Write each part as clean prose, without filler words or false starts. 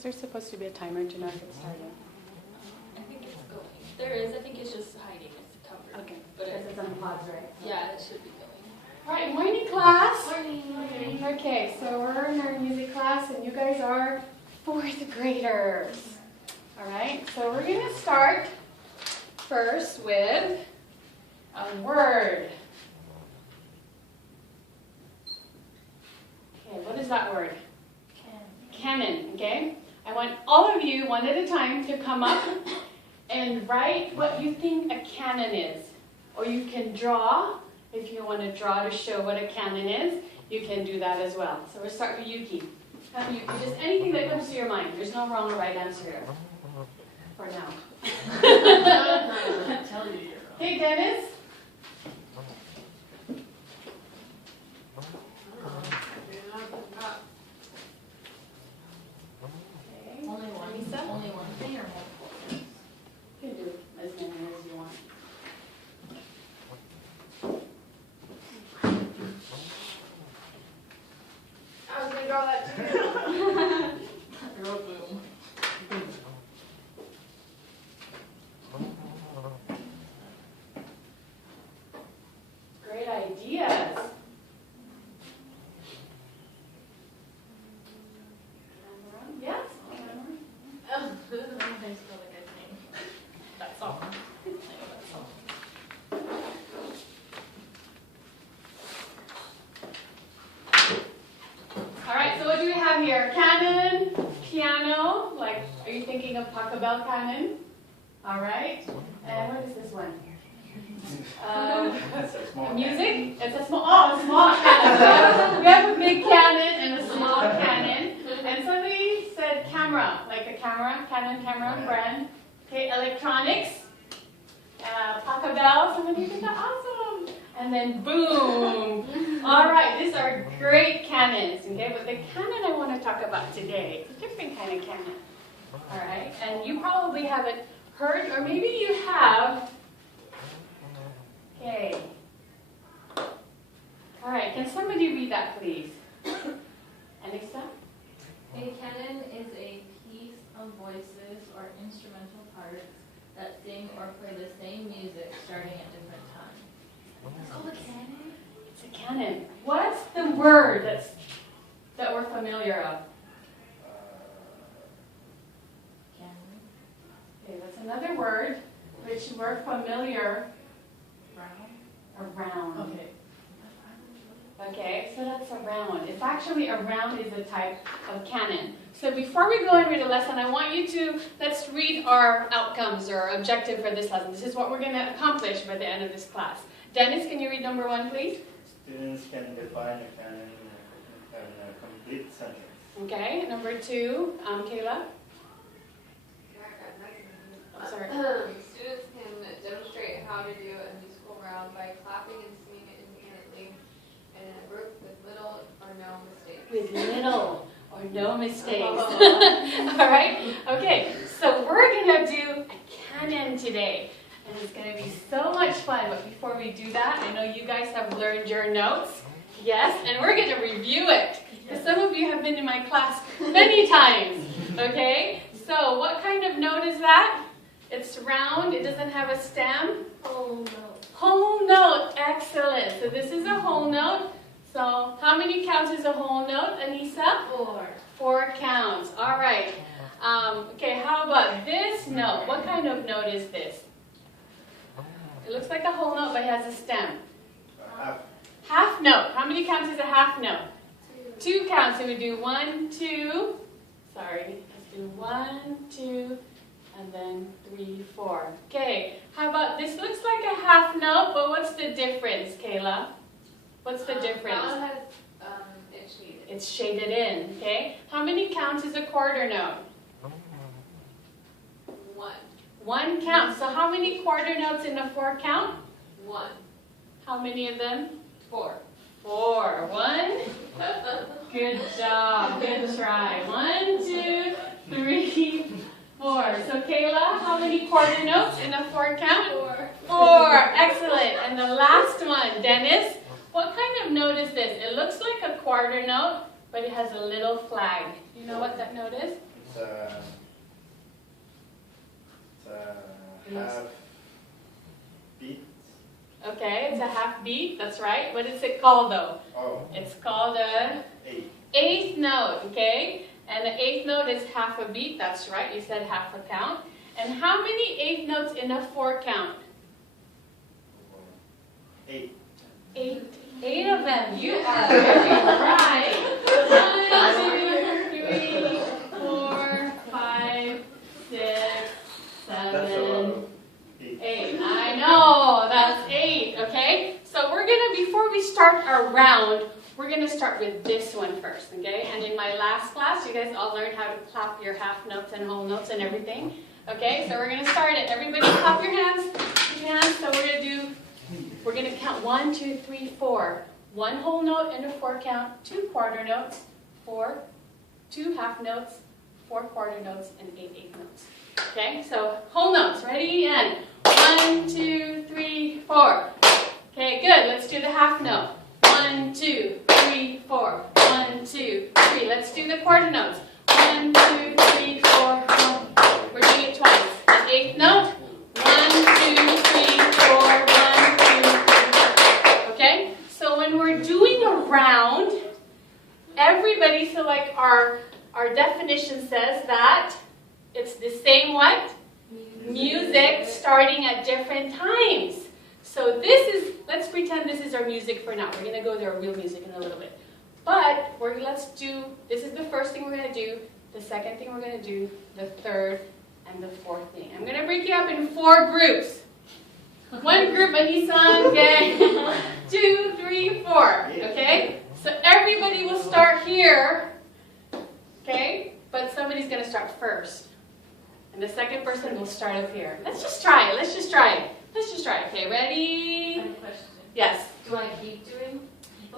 Is there supposed to be a timer to know if it's starting? I think it's going. There is. I think it's just hiding. It's covered. Okay. But It's on pause, right? yeah, it should be going. All right, morning class. Morning. Okay, so we're in our music class and you guys are 4th graders. All right, so we're going to start first with a word. Okay, what is that word? Cannon, okay? I want all of you, one at a time, to come up and write what you think a cannon is. Or you can draw, if you want to draw to show what a cannon is, you can do that as well. So we'll start with Yuki. Yuki, just anything that comes to your mind. There's no wrong or right answer here. For now. Hey, Dennis. Only one thing or multiple things? You can do as many as you want. I was going to draw that too. Real boom. Great ideas. Yes? I feel like I think that's all. I know that's all. All right, so what do we have here? Cannon, piano, like, are you thinking of Pachelbel cannon? All right, and what is this one? Music? It's a small cannon. We have a big cannon and a small cannon. And somebody said camera, like a camera, Canon camera brand. Okay, electronics. Pachelbel, somebody did that, awesome. And then boom. All right, these are great cannons, okay? But the cannon I want to talk about today, it's a different kind of cannon. All right, and you probably haven't heard, or maybe you have. Okay. All right, can somebody read that, please? Anissa? A canon is a piece of voices or instrumental parts that sing or play the same music starting at different times. It's called a canon? It's a canon. What's the word that we're familiar of? Canon? Okay, that's another word which we're familiar around. Okay. Okay, so that's a round. It's actually a round is a type of cannon. So before we go and read a lesson, I want you to, let's read our outcomes or objective for this lesson. This is what we're going to accomplish by the end of this class. Dennis, can you read number 1, please? Students can define a canon in a complete sentence. Okay, number 2, Kayla? Oh, sorry. Students can demonstrate how to do a musical round by clapping and singing it independently and in a group with little or no mistakes. With little or no mistakes. All right? Okay, so we're going to do a canon today. And it's going to be so much fun. But before we do that, I know you guys have learned your notes. Yes, and we're going to review it. Because some of you have been in my class many times. Okay? So what kind of note is that? It's round. It doesn't have a stem. Whole note. Whole note. Excellent. So this is a whole note. So how many counts is a whole note, Anissa? 4. 4 counts. All right. Okay, how about this note? What kind of note is this? It looks like a whole note, but it has a stem. Half note. How many counts is a half note? 2 counts. So we do 1, 2. Sorry. Let's do 1, 2, and then 3, 4. Okay. How about this? Looks like a half note, but what's the difference, Kayla? What's the difference? That one has it's shaded. It's shaded in. Okay. How many counts is a quarter note? 1. 1 count. So how many quarter notes in a 4 count? 1. How many of them? 4. 4. 1. Good job. Good try. 1, 2, 3, 4. So Kayla, how many quarter notes in a 4 count? 4. 4. Excellent. And the last one, Dennis. What kind of note is this? It looks like a quarter note, but it has a little flag. Do you know what that note is? It's a half beat. Okay, it's a half beat, that's right. What is it called though? Oh, It's called a 8. eighth note, okay? And the eighth note is half a beat, that's right, you said half a count. And how many eighth notes in a 4 count? 8. 8. 8 of them. You are very right. 1, 2, 3, 4, 5, 6, That's a lot 7, of 8. 8. I know, that's 8, okay? So we're gonna, before we start our round, we're gonna start with this one first, okay? And in my last class, you guys all learned how to clap your half notes and whole notes and everything. Okay, so we're gonna start it. Everybody clap your hands. So we're gonna count 1, 2, 3, 4. 1 whole note in a 4 count, 2 quarter notes, 4, 2 half notes, 4 quarter notes, and 8 eighth notes. Okay, so whole notes. Ready? And 1, 2, 3, 4. Okay, good. Let's do the half note. 1, 2, 3, 4. 1, 2, 3. Let's do the quarter notes. 1, 2, 3, 4. 1. We're doing it twice. The eighth note. 1, 2, 3, 4. 1, 2, 3. Okay? So when we're doing a round, everybody, so like our definition says that it's the same what? Music starting at different times. So this is, let's pretend this is our music for now. We're going to go to our real music in a little bit. But this is the first thing we're going to do, the second thing we're going to do, the third, and the fourth thing. I'm going to break you up in 4 groups. 1 group, Anissa, okay? 2, 3, 4, okay? So everybody will start here, okay? But somebody's going to start first. And the second person will start up here. Let's just try it. Let's just try it. Okay, I ready? have a question. Yes. Do I keep doing?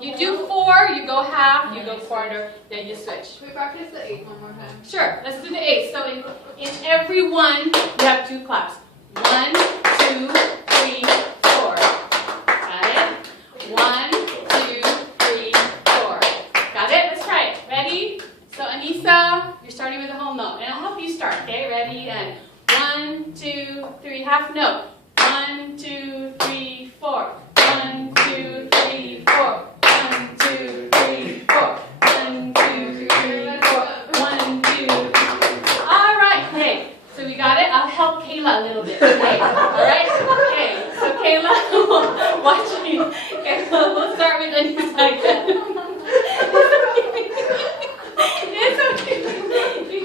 You do 4, you go half, you go quarter, then you switch. Can we practice the 8 one more time? Sure, let's do the 8. So in every one, you have 2 claps. 1, 2, 3, 4. Got it? 1, 2, 3, 4. Got it? Let's try it. Ready? So Anissa, you're starting with a whole note. And I'll help you start, okay? Ready? And 1, 2, 3, half note. 1, 2, 3, 4. 1, 2, 3, 4. 1, 2, 3, 4. 1, 2, 3, 4. 1, 2, 3. All right, okay. So we got it. I'll help Kayla a little bit, okay? All right? Okay. So Kayla, watch me. Kayla, we'll start with Anissa again. It's okay.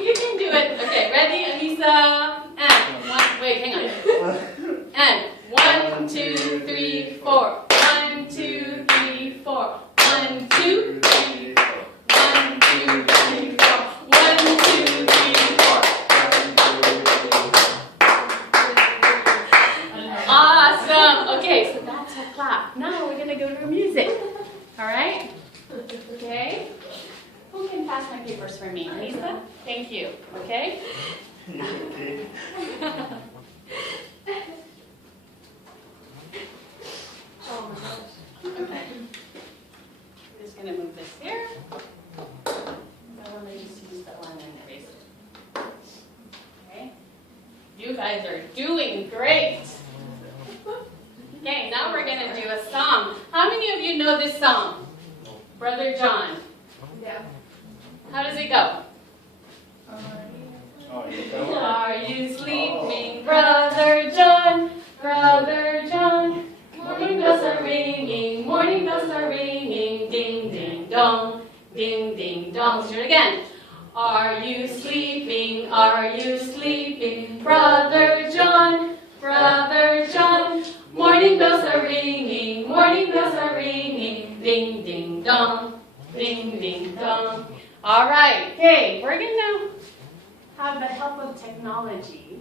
You can do it. Okay, ready, Anissa? And 1. Wait, hang on. And 1, 2, 3, 4. 1, 2, 3, 4. 1, 2, 3, 4. 1, 2, 3, 4. 1, 2, 3, 4. Awesome. Okay, so that's a clap. Now we're gonna go to music. All right? Okay. Who can pass my papers for me? Lisa? Thank you. Okay? Okay. Oh my gosh. Okay. I'm just going to move this here. So let me just use that one and erase it. Okay. You guys are doing great. Okay, now we're going to do a song. How many of you know this song? Brother John. Yeah. How does it go? Oh, you don't? Are you sleeping, Brother John? Brother John. Morning bells are ringing, morning bells are ringing, ding, ding, dong, ding, ding, dong. Let's do it again. Are you sleeping, Brother John, Brother John? Morning bells are ringing, ding, ding, dong, ding, ding, dong. All right, okay, we're going to have the help of technology.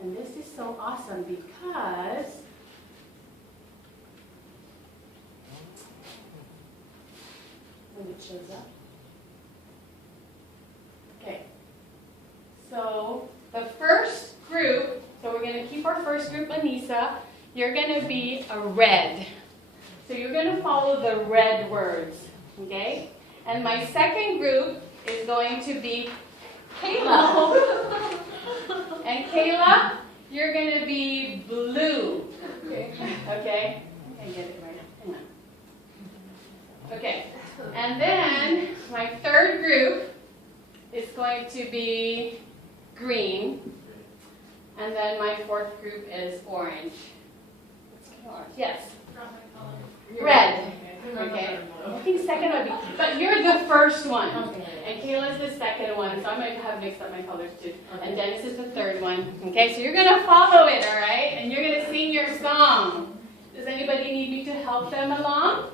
And this is so awesome because when it shows up. Okay. So the first group, so we're going to keep our first group, Anissa. You're going to be a red. So you're going to follow the red words, okay? And my second group is going to be Kayla. And Kayla, you're going to be blue. Okay. Okay? I can get it right. Hang on. Okay. And then my third group is going to be green. And then my fourth group is orange. Yes. Red. Okay. I think second would be, but you're the first one. And Kayla's the second one, so I might have mixed up my colors too. And Dennis is the third one. Okay, so you're gonna follow it, all right? And you're gonna sing your song. Does anybody need me to help them along?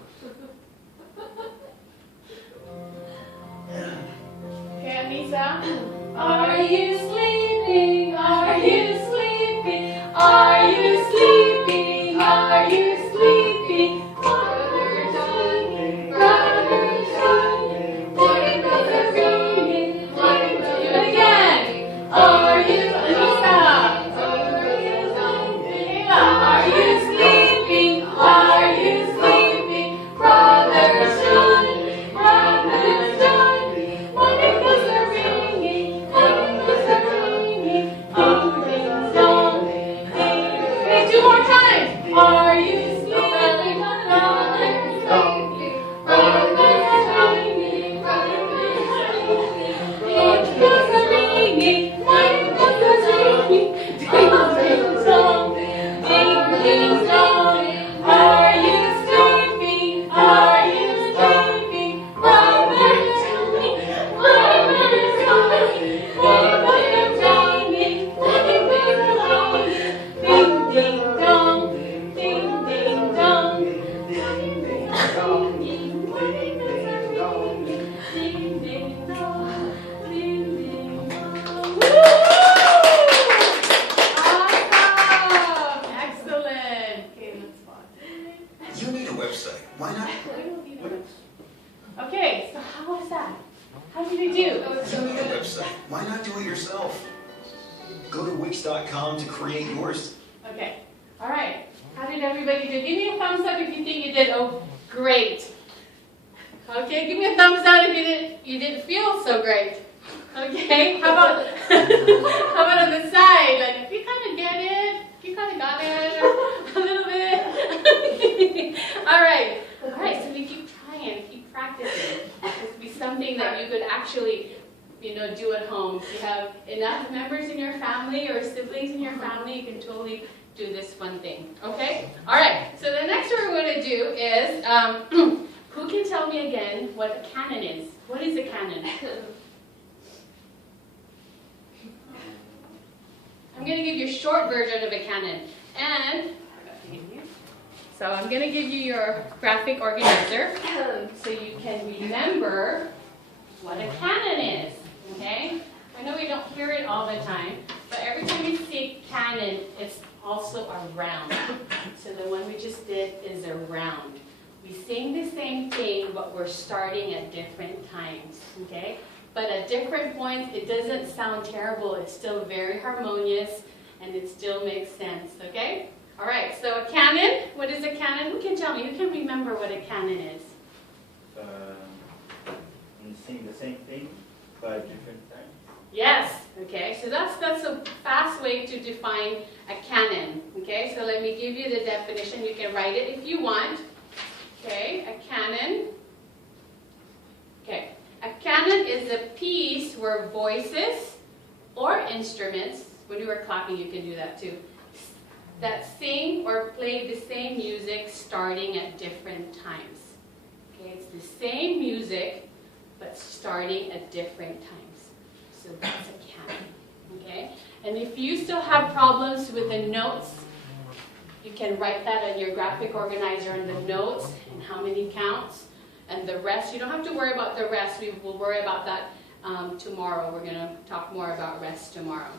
Okay, Anissa. Are you sleeping? Are you sleeping? Are you sleeping? Are you sleeping? Brother John, Brother John, morning bells are ringing, morning bells. Do it again. Are you, Anissa? Kayla, are you sleeping? Are you sleeping? Brother John, Brother John, morning bells are ringing, morning bells are ringing, ding ding dong, ding. Okay, two more times. Are you sleeping? Okay, so how was that? How did you do? You need a website. Why not do it yourself? Go to Wix.com to create yours. Okay, all right. How did everybody do? Give me a thumbs up if you think you did great. Okay, give me a thumbs down if you didn't feel so great. Okay, how about on the side? Like if you kind of get it, if you kind of got it a little bit. All right, so we keep trying, keep practicing. This would be something that you could actually, do at home. If you have enough members in your family or siblings in your family, you can totally do this fun thing. Okay? All right. So the next one we're going to do is, who can tell me again what a canon is? What is a canon? I'm going to give you a short version of a canon. And so I'm going to give you your graphic organizer so you can remember what a canon is. Okay? I know we don't hear it all the time, but every time you see canon, it's also a round. So the one we just did is a round. We sing the same thing, but we're starting at different times. Okay? But at different points, it doesn't sound terrible. It's still very harmonious, and it still makes sense. Okay? All right, so a canon, what is a canon? Who can tell me? Who can remember what a canon is? And sing the same thing, but different times. Yes, okay, so that's a fast way to define a canon. Okay, so let me give you the definition. You can write it if you want. Okay, a canon. Okay, a canon is a piece where voices or instruments, when you were clapping you can do that too, that sing or play the same music starting at different times. Okay, it's the same music, but starting at different times. So that's a canon. Okay, and if you still have problems with the notes, you can write that on your graphic organizer and the notes and how many counts and the rest. You don't have to worry about the rest. We will worry about that tomorrow. We're going to talk more about rest tomorrow.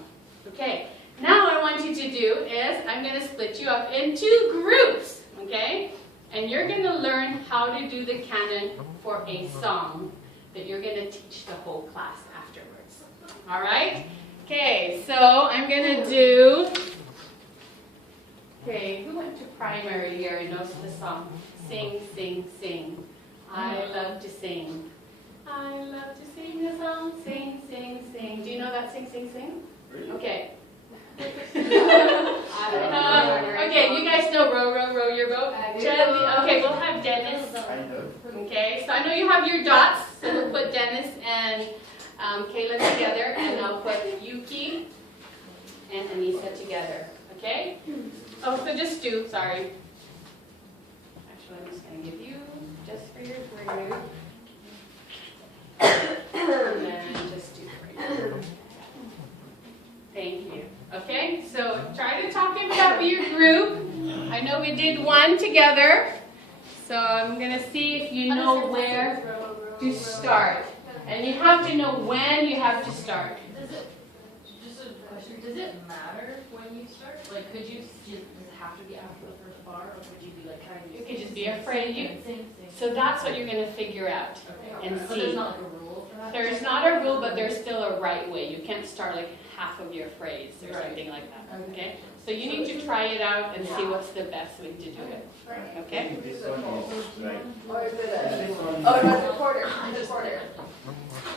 Okay. Now what I want you to do is I'm going to split you up into groups, okay? And you're going to learn how to do the canon for a song that you're going to teach the whole class afterwards. All right? Okay, so I'm going to do, okay, who went to primary here and knows the song? Sing, sing, sing. I love to sing. I love to sing a song. sing, sing, sing. Do you know that sing, sing, sing? Really? Okay. I Okay, you guys know row, row, row your boat? I do. Gently. Okay, we'll have Dennis. Kind of. Okay, so I know you have your dots, so we'll put Dennis and Kayla together, and I'll put Yuki and Anissa together. Okay? Oh, so just do, sorry. Actually, I'm just going to give you just for your group. And then just do for you. Thank you. Okay, so try to talk about your group. I know we did one together, so I'm going to see if you know where to start. And you have to know when you have to start. Does it, just a question, does it matter when you start? Like, could you, does it have to be after the first bar, or could you be like, kind of You could just be afraid. sing. So that's what you're going to figure out and But there's see. not like a rule for that? There's not a rule, but there's still a right way. You can't start like half of your phrase or Right. something like that. Okay? So you need to try it out and see what's the best way to do it. Okay? This one is right. Or is it This a, one oh, is no, it's a quarter, it's a quarter.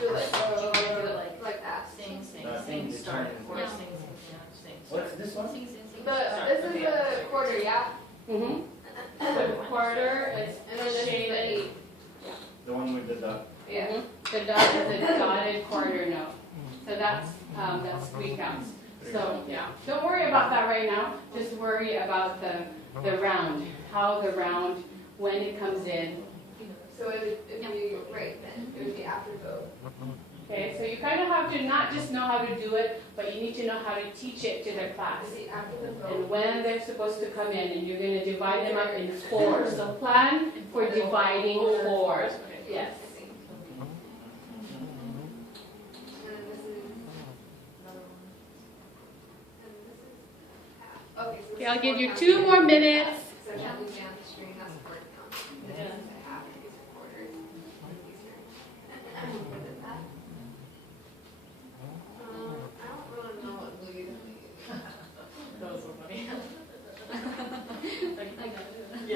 Do it like that. Sing, sing, No, sing, sing, start, sing. or No. Sing, sing. What's this one? Sing, sing, sing. This is the quarter, yeah? Mm-hmm. So quarter, it's And then this is the shaded. 8. The one with the dot. Yeah. Mhm. The dot is a dotted quarter note. So that's 3 counts. So yeah, don't worry about that right now. Just worry about the round, how the round, when it comes in. So it would be right then, it would be after vote. Okay, so you kind of have to not just know how to do it, but you need to know how to teach it to the class. It would be after the vote. And when they're supposed to come in, and you're going to divide them up in 4. So plan for dividing 4. Yes. Okay, I'll give you 2 more minutes. So I'm counting down the string, that's the word count. This is a half, these are quarters. These are. What is that? I don't really know what Louis is. That was so funny.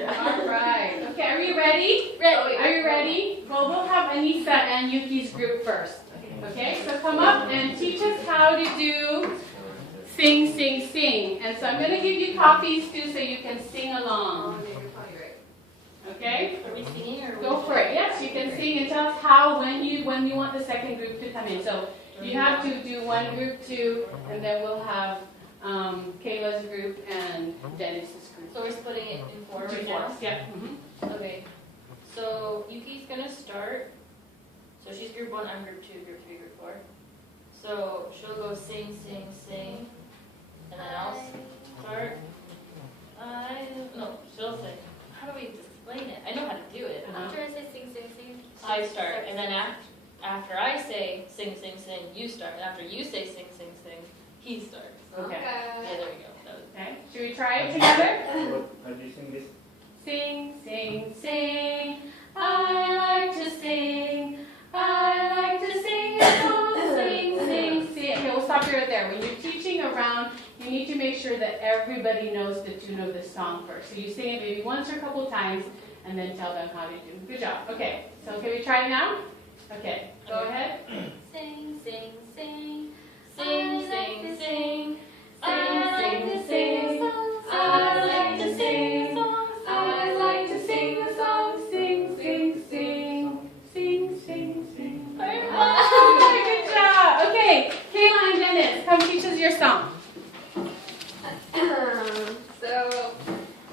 All right. Okay, are you ready? Ready. Are you ready? Well, we'll have Anissa and Yuki's group first. Okay, so come up and teach us how to do sing, sing, sing. And so I'm going to give you copies too so you can sing Oh, along. maybe you're probably right. Okay? Are we singing or? Go for it. Yes, you can sing and tell us how, when you want the second group to come in. So you have to do one group, 2, and then we'll have Kayla's group and Dennis's group. So we're splitting it in 4 Two right now? fours, yeah. Mhm. Okay. So Yuki's gonna start. So she's group 1, I'm group 2, group 3, group 4. So she'll go sing, sing, sing. And then I'll start. No, she'll say. How do we explain it? I know how to do it. After I say sing, sing, sing. I start, and then after I say sing, sing, sing, you start. And after you say sing, sing, sing, he starts. Okay. Yeah, there we go. That was Okay. Should we try it together? How do you sing this? Sing, sing, sing. I like to sing. I like to sing a song. Sing, sing, sing. Okay, we'll stop you right there. When you're teaching around, you need to make sure that everybody knows the tune of the song first. So you sing it maybe once or a couple times, and then tell them how to do. Good job. Okay. So can we try now? Okay. Go ahead. Sing, sing, sing. sing, sing, sing. I like to sing. I like to sing. I like to sing a song. Sing, sing, sing. Sing, sing, sing. Good job. Okay, Kayla and Dennis, come teach us your song. So,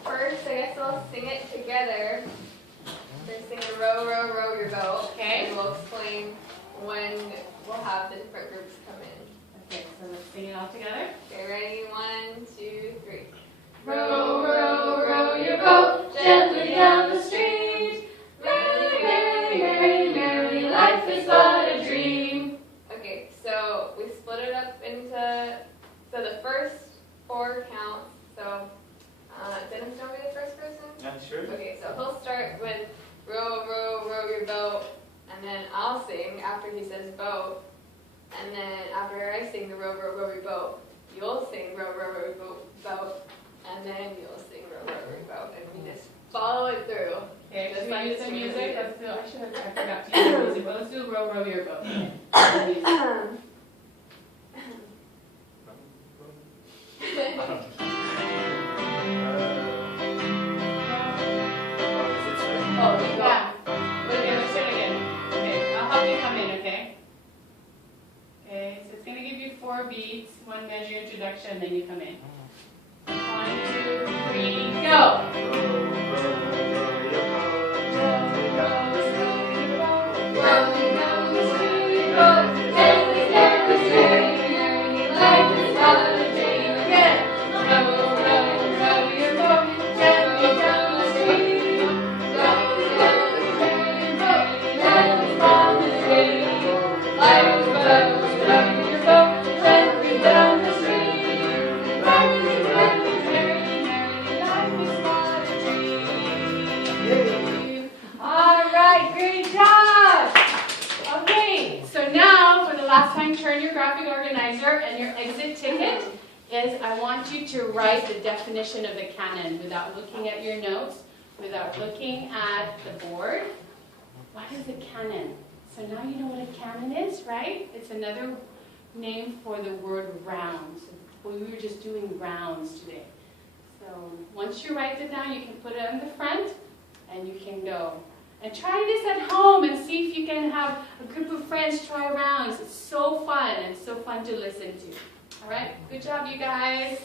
first, I guess we'll sing it together. Then sing a row, row, row your boat. Okay. And we'll explain when we'll have the different groups come in. Okay, so let's sing it all together. Okay, ready? 1, 2, 3. Row, row, row your boat gently down the stream. Merry, merry, merry, merry, life is but a dream. Okay, so we split it up into, so the first 4 counts. So, Dennis, want to be the first person? Yeah, sure. Okay, so he'll start with row, row, row your boat, and then I'll sing after he says boat, and then after I sing the row, row, row your boat, you'll sing row, row, row your boat, and then you'll sing row, row, row your boat, and we just follow it through. Okay, This should we one use is the music. music? Let's do, I forgot to use the music, but let's do row, row your boat. Okay. Oh, yeah. Okay, let's do it again. Okay, I'll help you come in, okay? Okay, so it's gonna give you 4 beats, 1 measure introduction, then you come in. 1, 2, 3, go! Alright, great job! Okay, so now for the last time, turn your graphic organizer and your exit ticket is I want you to write the definition of the canon without looking at your notes, without looking at the board. What is a canon? So now you know what a canon is, right? It's another name for the word rounds. We were just doing rounds today. So once you write it down, you can put it on the front and you can go. And try this at home and see if you can have a group of friends try rounds. It's so fun and so fun to listen to. All right, good job, you guys.